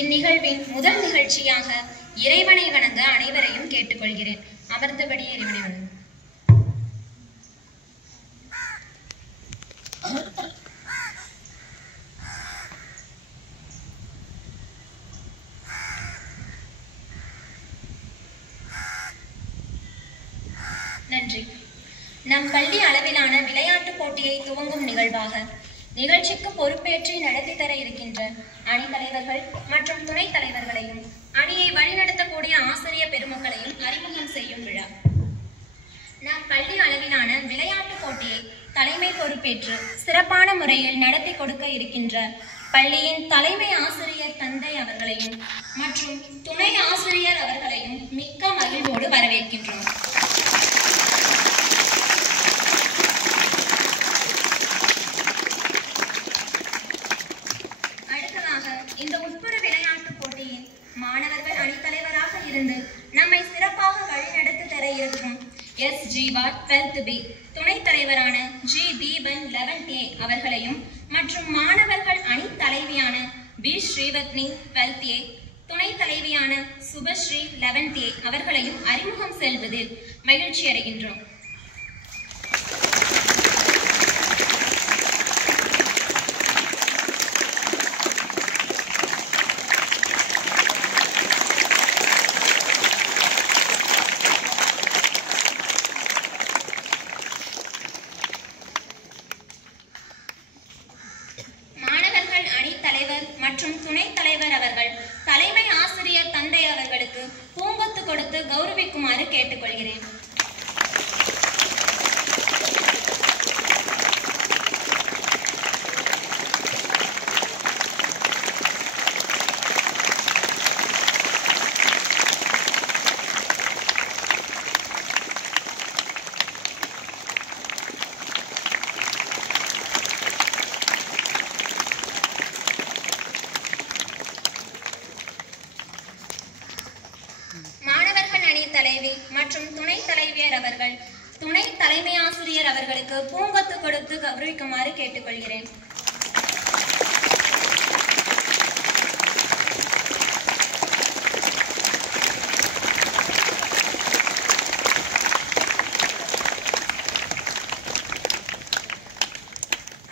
இந்நிகழ்வின் முதல் நிகழ்ச்சியாக இறைவனை வணங்க அனைவரையும் கேட்டுக்கொள்கிறேன். அமர்ந்தபடி இறைவனை வணங்க. நன்றி. நம் பள்ளி அளவிலான விளையாட்டு போட்டியை துவங்கும் நிகழ்வாக நிகழ்ச்சிக்கு பொறுப்பேற்று நடத்தி தர இருக்கின்ற அணி தலைவர்கள் மற்றும் துணைத் தலைவர்களையும் அணியை வழிநடத்தக்கூடிய ஆசிரியர் பெருமக்களையும் அறிமுகம் செய்யும் விழா. நம் பள்ளி அளவிலான விளையாட்டு போட்டியை தலைமை பொறுப்பேற்று சிறப்பான முறையில் நடத்தி கொடுக்க இருக்கின்ற பள்ளியின் தலைமை ஆசிரியர் தந்தை அவர்களையும் மற்றும் துணை ஆசிரியர் அவர்களையும் மிக்க மகிழ்வோடு வரவேற்கின்றோம். இந்த உட்புற விளையாட்டு போட்டியின் மாணவர்கள் அணித்தலைவராக இருந்து நம்மை சிறப்பாக வழிநடத்தி தர இருக்கும் எஸ் ஜீவா 12th B, துணைத் தலைவரான ஜி தீபன் 11th A அவர்களையும் மற்றும் மாணவர்கள் அணி தலைவியான பி ஸ்ரீவத்னி 12th A, துணைத் தலைவியான சுபஸ்ரீ 11th A அவர்களையும் அறிமுகம் செல்வதில் மகிழ்ச்சி அடைகின்றோம். மற்றும் துணைத் தலைவர் அவர்கள் தலைமை ஆசிரியர் தந்தை அவர்களுக்கு பூங்கொத்து கொடுத்து கௌரவிக்குமாறு கேட்டுக்கொள்கிறேன். தலைவி மற்றும் துணை தலைவியர் அவர்கள் துணை தலைமை ஆசிரியர் அவர்களுக்கு பூங்கொத்து கொடுத்து கௌரவிக்குமாறு கேட்டுக்கொள்கிறேன்.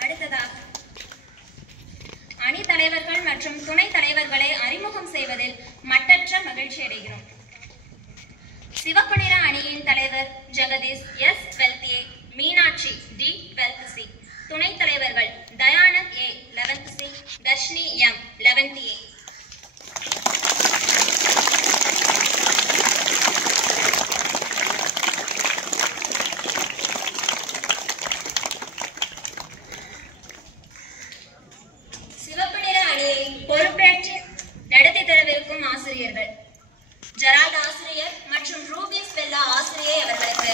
அடுத்ததாக அணி தலைவர்கள் மற்றும் துணை தலைவர்களை அறிமுகம் செய்வதில் மட்டற்ற மகிழ்ச்சி அடைகிறோம். சிவப்பு நிற அணியின் தலைவர் Jagadish S 12th A, Meenakshi D 12th C, துணைத் தலைவர்கள் Dayanand A 11th C, Dharshini M 11th A. சிவப்பு நிற அணியை பொறுப்பேற்று நடத்தி தரவிருக்கும் ஆசிரியர்கள் ஜெரால்ட் ஆசிரியர் மற்றும் ரூபி ஸ்பெல்லா ஆசிரியர் அவர்களுக்கு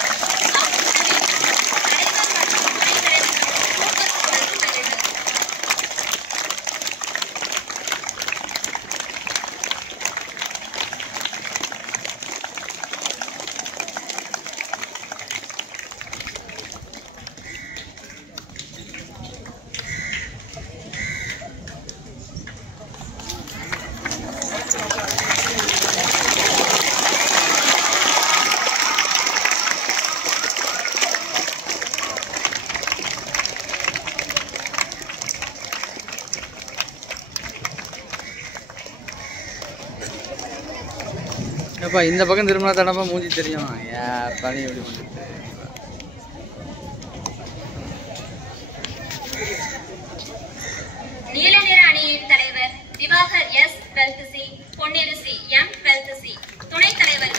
அப்பா இந்த பக்கம் திரும்பினா தானப்பா மூஞ்சி தெரியும். பனி எப்படி பண்ணிட்டு நீல நிற அணியின் தலைவர் திவாகர் எஸ் 12th C, பொன்னிறு C M 12th C, துணைத் தலைவர்